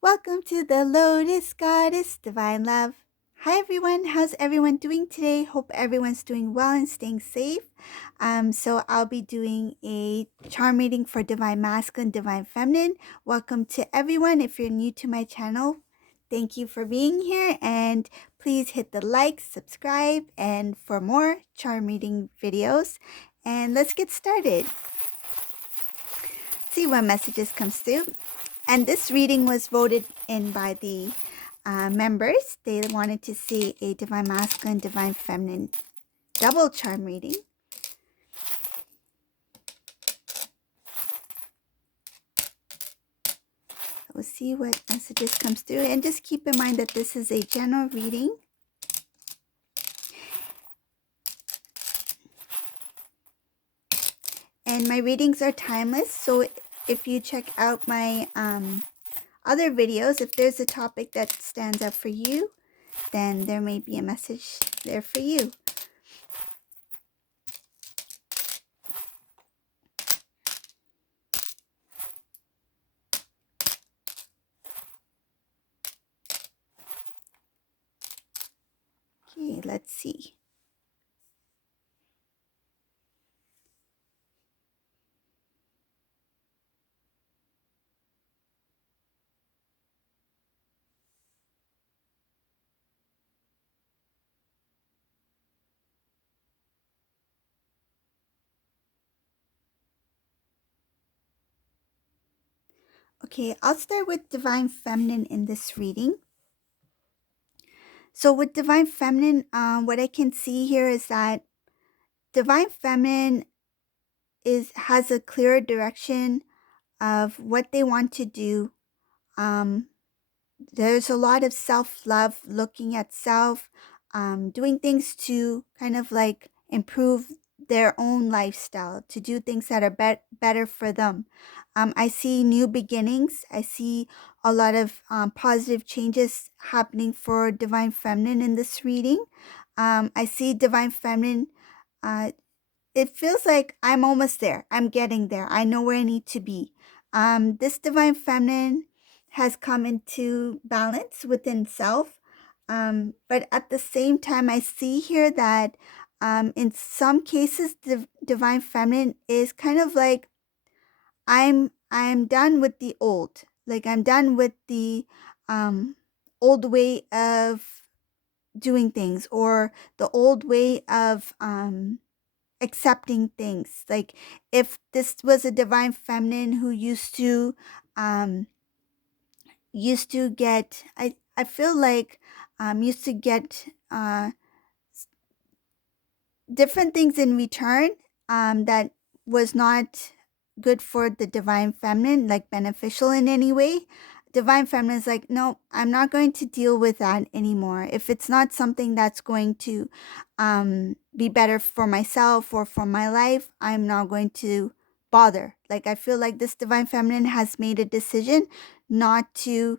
Welcome to the Lotus Goddess Divine Love. Hi everyone, how's everyone doing today? Hope everyone's doing well and staying safe. So I'll be doing a charm reading for Divine Masculine, Divine Feminine. Welcome to everyone. If you're new to my channel, thank you for being here and please hit the like, subscribe, and for more charm reading videos. And let's get started. See what messages comes through. And this reading was voted in by the members. They wanted to see a Divine Masculine, Divine Feminine double charm reading. We'll see what messages comes through. And just keep in mind that this is a general reading. And my readings are timeless. So if you check out my other videos, if there's a topic that stands out for you, then there may be a message there for you. Okay, let's see. Okay, I'll start with Divine Feminine in this reading. So with Divine Feminine, what I can see here is that Divine Feminine has a clear direction of what they want to do. There's a lot of self-love, looking at self, doing things to kind of like improve their own lifestyle, to do things that are better for them. I see new beginnings. I see a lot of positive changes happening for Divine Feminine in this reading. I see Divine Feminine, it feels like I'm almost there. I'm getting there. I know where I need to be. This Divine Feminine has come into balance within self. But at the same time, I see here that in some cases, the Divine Feminine is kind of like, I'm done with the old. Like I'm done with the old way of doing things, or the old way of accepting things. Like if this was a Divine Feminine who used to get, I feel like used to get different things in return that was not good for the Divine Feminine, like beneficial in any way. Divine Feminine is like, no, I'm not going to deal with that anymore. If it's not something that's going to be better for myself or for my life, I'm not going to bother. Like I feel like this Divine Feminine has made a decision not to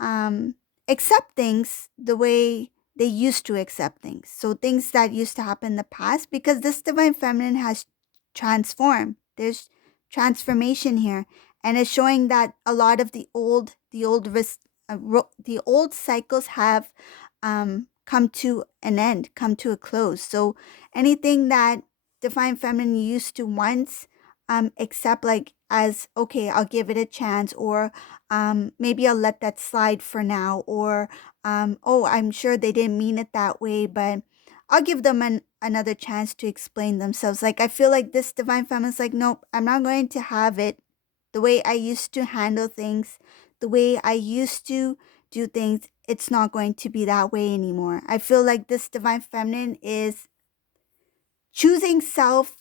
accept things the way they used to accept things. So things that used to happen in the past, because this Divine Feminine has transformed. There's transformation here, and it's showing that a lot of the old cycles have come to an end, come to a close. So anything that Divine Feminine used to once accept, like as okay, I'll give it a chance, or maybe I'll let that slide for now, or oh, I'm sure they didn't mean it that way, but I'll give them another chance to explain themselves. Like I feel like this Divine Feminine is like, nope, I'm not going to have it the way I used to handle things, the way I used to do things. It's not going to be that way anymore. I feel like this Divine Feminine is choosing self-love,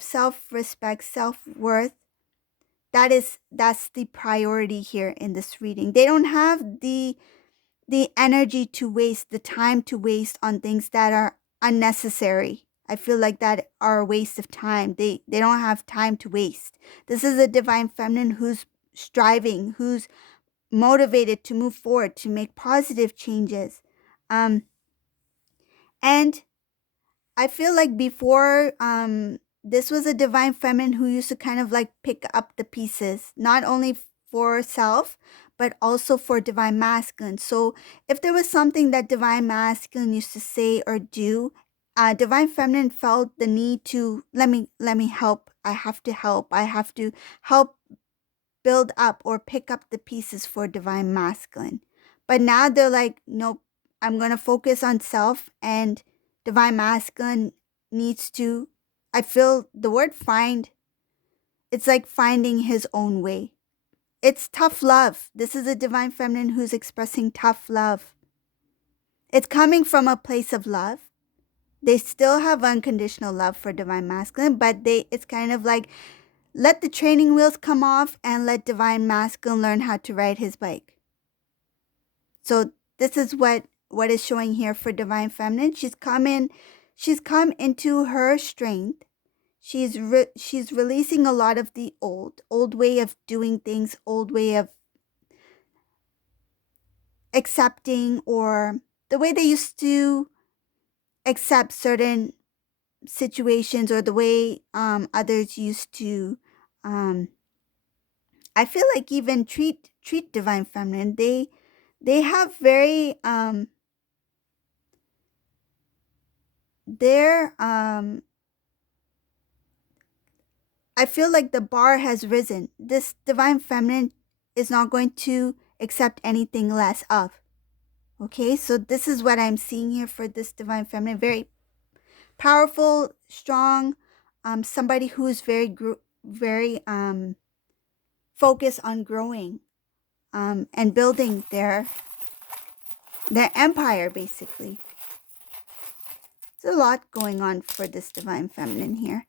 self-respect, self-worth. That's the priority here in this reading. They don't have the energy to waste, the time to waste on things that are unnecessary. I feel like that are a waste of time. They don't have time to waste. This is a Divine Feminine who's striving, who's motivated to move forward, to make positive changes. And I feel like before, this was a Divine Feminine who used to kind of like pick up the pieces, not only for self, but also for divine masculine. So if there was something that divine masculine used to say or do, divine feminine felt the need to let me help. I have to help. I have to help build up or pick up the pieces for divine masculine. But now they're like, nope, I'm going to focus on self, and divine masculine needs to, I feel the word find, it's like finding his own way. It's tough love. This is a divine feminine who's expressing tough love. It's coming from a place of love. They still have unconditional love for divine masculine, but it's kind of like, let the training wheels come off and let divine masculine learn how to ride his bike. So this is what is showing here for divine feminine. She's come into her strength. She's releasing a lot of the old way of doing things, old way of accepting, or the way they used to accept certain situations, or the way others used to I feel like even treat divine feminine. They have very they're I feel like the bar has risen. This divine feminine is not going to accept anything less of. Okay, so this is what I'm seeing here for this divine feminine. Very powerful, strong, somebody who is very focused on growing and building their empire, basically. There's a lot going on for this divine feminine here.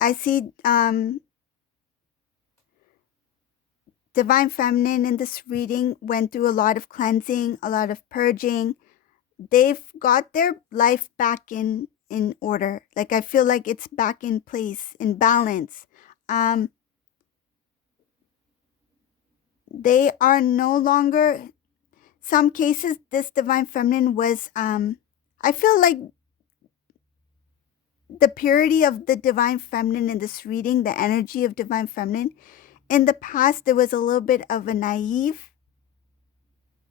I see divine feminine in this reading went through a lot of cleansing, a lot of purging. They've got their life back in order. Like, I feel like it's back in place, in balance. They are no longer, some cases this divine feminine was I feel like the purity of the divine feminine in this reading, the energy of divine feminine, in the past there was a little bit of a naive,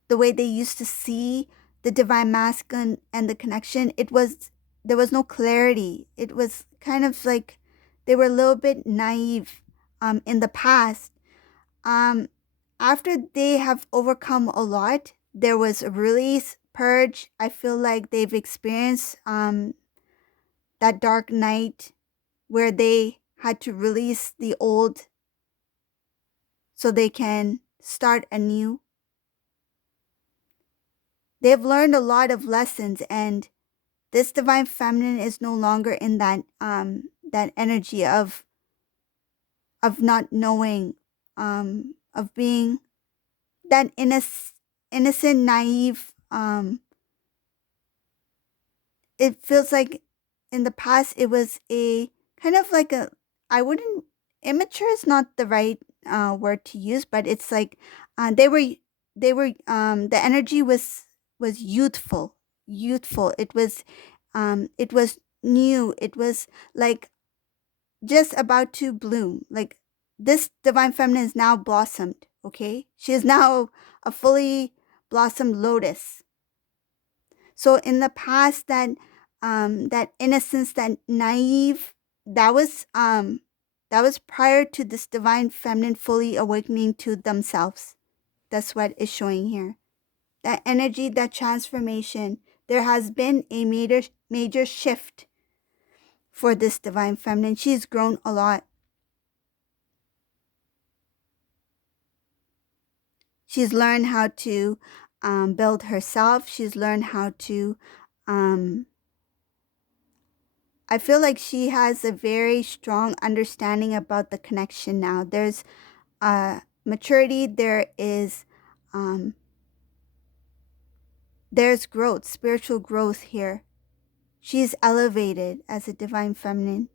the way they used to see the divine masculine and the connection. There was no clarity. It was kind of like they were a little bit naive in the past. After they have overcome a lot, there was a release, purge. I feel like they've experienced that dark night where they had to release the old so they can start anew. They've learned a lot of lessons, and this divine feminine is no longer in that that energy of not knowing, of being that innocent, naive. It feels like in the past it was a kind of like a, I wouldn't, immature is not the right word to use, but it's like the energy was youthful. It was new. It was like just about to bloom. Like, this divine feminine is now blossomed. Okay, she is now a fully blossomed lotus. So in the past, that innocence, that naive, that was prior to this divine feminine fully awakening to themselves. That's what is showing here. That energy, that transformation. There has been a major shift for this divine feminine. She's grown a lot. She's learned how to build herself. She's learned how to I feel like she has a very strong understanding about the connection now. There's maturity. There's growth, spiritual growth here. She's elevated as a divine feminine.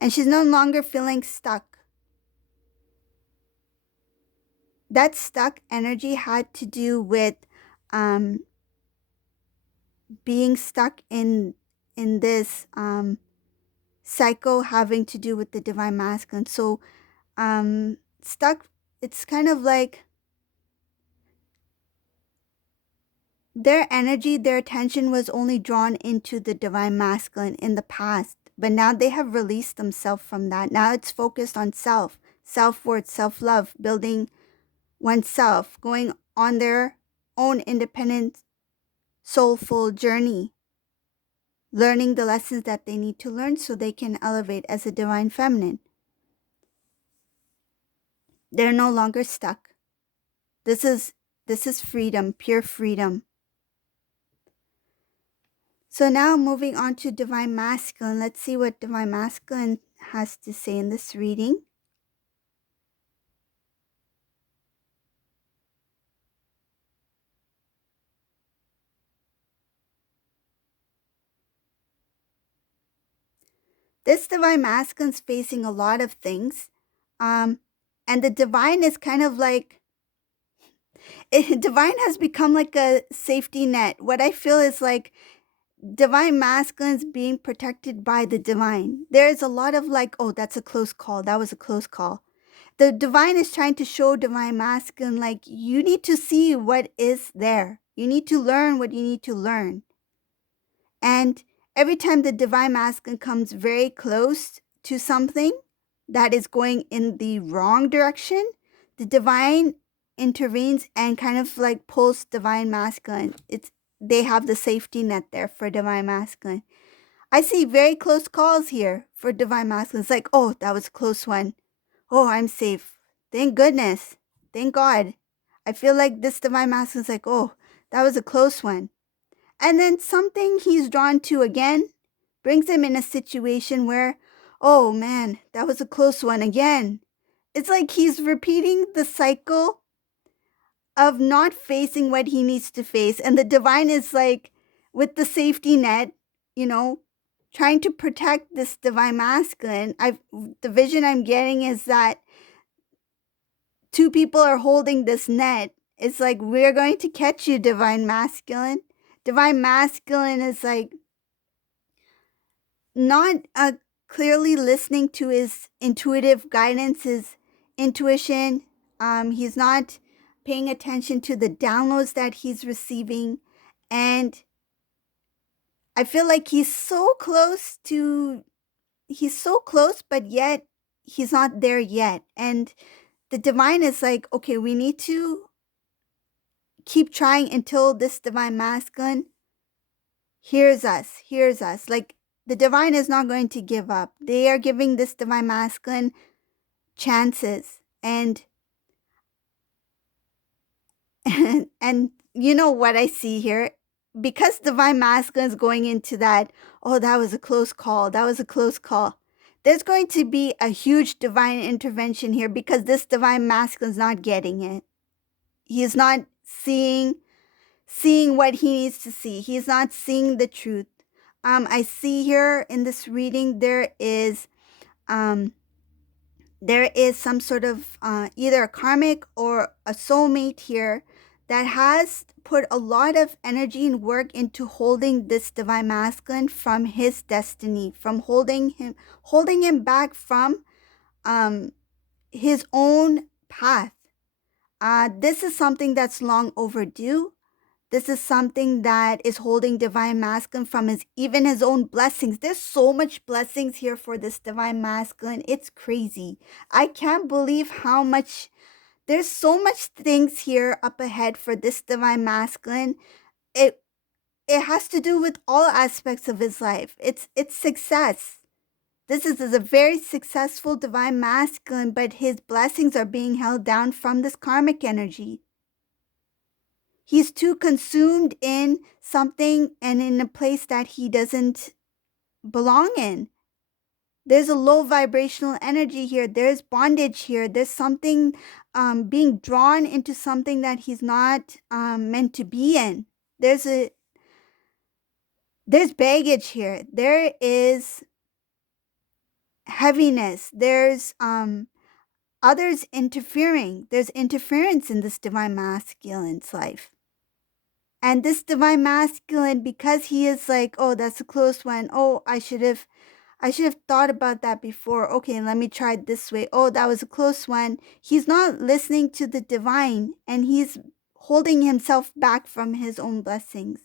And she's no longer feeling stuck. That stuck energy had to do with being stuck in this cycle having to do with the divine masculine. So stuck, it's kind of like their energy, their attention was only drawn into the divine masculine in the past, but now they have released themselves from that. Now it's focused on self, self-worth, self-love, building oneself, going on their own independent, soulful journey, learning the lessons that they need to learn so they can elevate as a divine feminine. They're no longer stuck. This is freedom, pure freedom. So now moving on to divine masculine. Let's see what divine masculine has to say in this reading. This divine masculine's facing a lot of things. And the divine is kind of like, divine has become like a safety net. What I feel is like divine masculine's being protected by the divine. There's a lot of like, oh, that's a close call. That was a close call. The divine is trying to show divine masculine, like, you need to see what is there. You need to learn what you need to learn. And every time the divine masculine comes very close to something that is going in the wrong direction, the divine intervenes and kind of like pulls divine masculine. They have the safety net there for divine masculine. I see very close calls here for divine masculine. It's like, oh, that was a close one. Oh, I'm safe. Thank goodness. Thank God. I feel like this divine masculine is like, oh, that was a close one. And then something he's drawn to again brings him in a situation where, oh man, that was a close one again. It's like he's repeating the cycle of not facing what he needs to face. And the divine is like, with the safety net, you know, trying to protect this divine masculine. The vision I'm getting is that two people are holding this net. It's like, we're going to catch you, divine masculine. Divine masculine is like not clearly listening to his intuitive guidance, his intuition. He's not paying attention to the downloads that he's receiving. And I feel like he's so close, but yet he's not there yet. And the divine is like, okay, we need to keep trying until this divine masculine hears us. Like, the divine is not going to give up. They are giving this divine masculine chances. And and you know what I see here? Because divine masculine is going into that, oh, that was a close call. There's going to be a huge divine intervention here because this divine masculine is not getting it. He's not seeing what he needs to see. He's not seeing the truth. I see here in this reading there is some sort of either a karmic or a soulmate here that has put a lot of energy and work into holding this divine masculine from his destiny, from holding him back from his own path. This is something that's long overdue. This is something that is holding divine masculine from even his own blessings. There's so much blessings here for this divine masculine. It's crazy. I can't believe how much, there's so much things here up ahead for this divine masculine. It has to do with all aspects of his life. It's success. This is a very successful divine masculine, but his blessings are being held down from this karmic energy. He's too consumed in something and in a place that he doesn't belong in. There's a low vibrational energy here. There's bondage here. There's something being drawn into something that he's not meant to be in. There's baggage here. There is heaviness. There's others interfering. There's interference in this divine masculine's life. And this divine masculine, because he is like, oh, that's a close one. Oh, I should have thought about that before. Okay, let me try it this way. Oh, that was a close one. He's not listening to the divine, and he's holding himself back from his own blessings.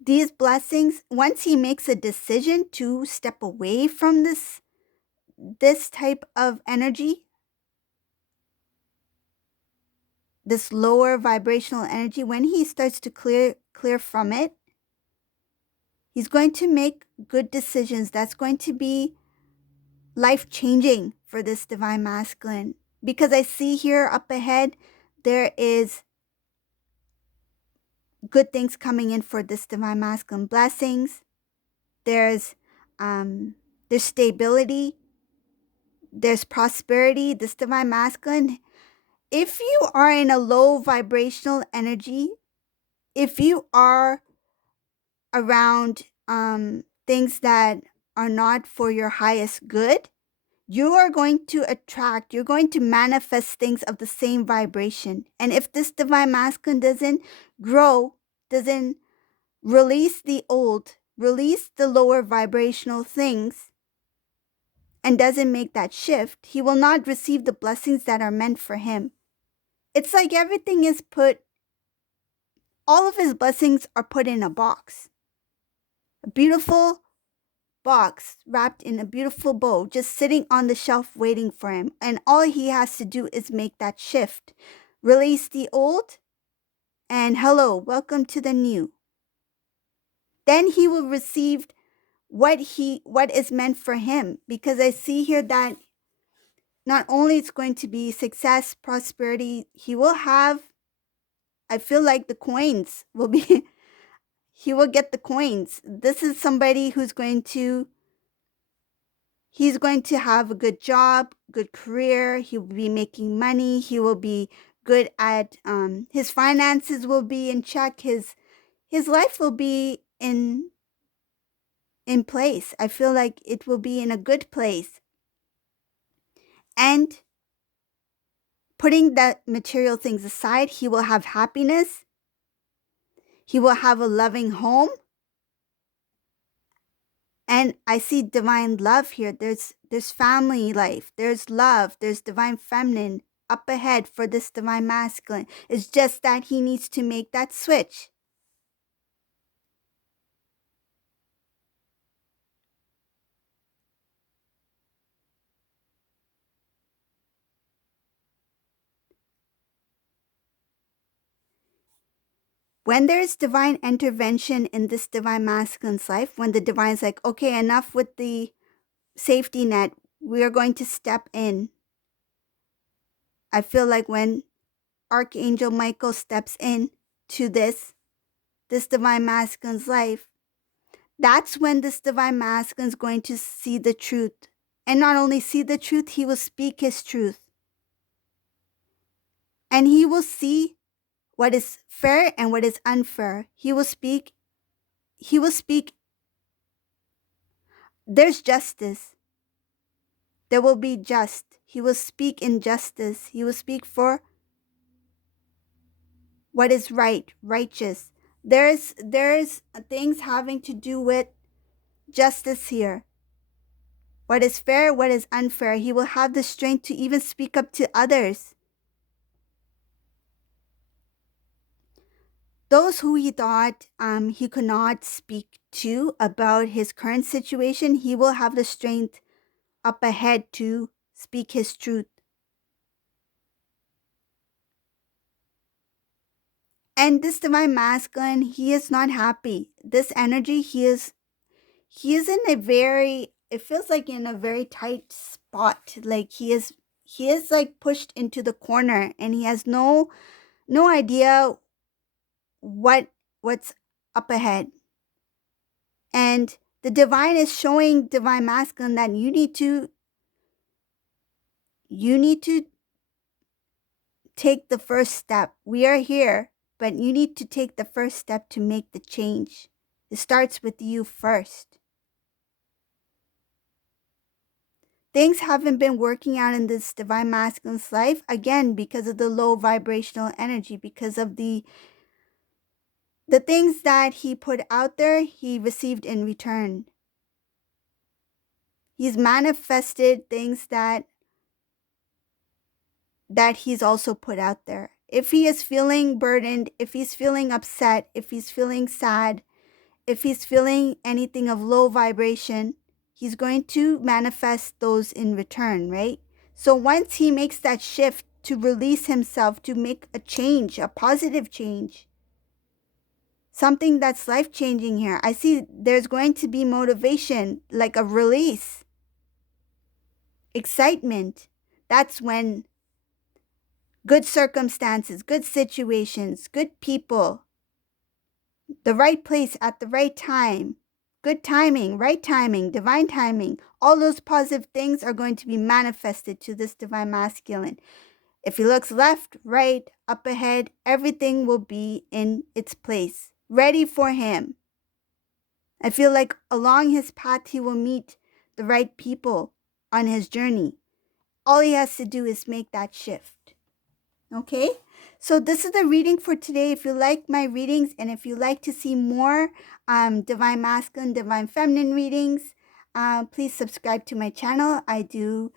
These blessings, once he makes a decision to step away from this type of energy, this lower vibrational energy, when he starts to clear from it, he's going to make good decisions. That's going to be life-changing for this divine masculine. Because I see here up ahead, there is good things coming in for this divine masculine. Blessings. There's stability. There's prosperity. This divine masculine. If you are in a low vibrational energy, if you are around things that are not for your highest good, you are going to attract, you're going to manifest things of the same vibration. And if this divine masculine doesn't grow, doesn't release the old, release the lower vibrational things, and doesn't make that shift, he will not receive the blessings that are meant for him. It's like everything is put, all of his blessings are put in a box. A beautiful box wrapped in a beautiful bow, just sitting on the shelf waiting for him. And all he has to do is make that shift. Release the old, and hello, welcome to the new. Then he will receive what is meant for him. Because I see here that not only it's going to be success, prosperity, he will have, I feel like the coins will be, he will get the coins. This is somebody who's going to, he's going to have a good job, good career. He will be making money. He will be good at, his finances will be in check. His life will be in place. I feel like it will be in a good place. And putting the material things aside, he will have happiness. He will have a loving home. And I see divine love here. There's family life. There's love. There's divine feminine up ahead for this divine masculine. It's just that he needs to make that switch. When there's divine intervention in this divine masculine's life, when the divine's like, okay, enough with the safety net, we are going to step in. I feel like when Archangel Michael steps in to this divine masculine's life, that's when this divine masculine is going to see the truth. And not only see the truth, he will speak his truth. And he will see what is fair and what is unfair. He will speak, there's justice. There will be just. He will speak in justice. He will speak for what is right, righteous. There's things having to do with justice here. What is fair, what is unfair. He will have the strength to even speak up to others. Those who he thought he could not speak to about his current situation, he will have the strength up ahead to speak his truth. And this divine masculine, he is not happy. This energy, he is in a very, it feels like in a very tight spot. Like he is like pushed into the corner, and he has no idea what's up ahead. And the divine is showing divine masculine that you need to take the first step. We are here, but you need to take the first step to make the change. It starts with you first. things haven't been working out in this divine masculine's life, again, because of the low vibrational energy, because of the things that he put out there, he received in return. He's manifested things that he's also put out there. If he is feeling burdened, if he's feeling upset, if he's feeling sad, if he's feeling anything of low vibration, he's going to manifest those in return, right? So once he makes that shift to release himself, to make a change, a positive change, something that's life-changing here, I see there's going to be motivation, like a release, excitement. That's when good circumstances, good situations, good people, the right place at the right time, good timing, right timing, divine timing, all those positive things are going to be manifested to this divine masculine. If he looks left, right, up ahead, everything will be in its place, ready for him. I feel like along his path, he will meet the right people on his journey. All he has to do is make that shift. Okay, so this is the reading for today. If you like my readings and if you like to see more divine masculine, divine feminine readings, please subscribe to my channel. I do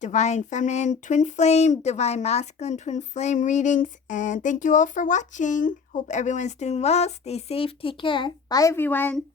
divine feminine twin flame, divine masculine twin flame readings. And thank you all for watching. Hope everyone's doing well. Stay safe. Take care. Bye, everyone.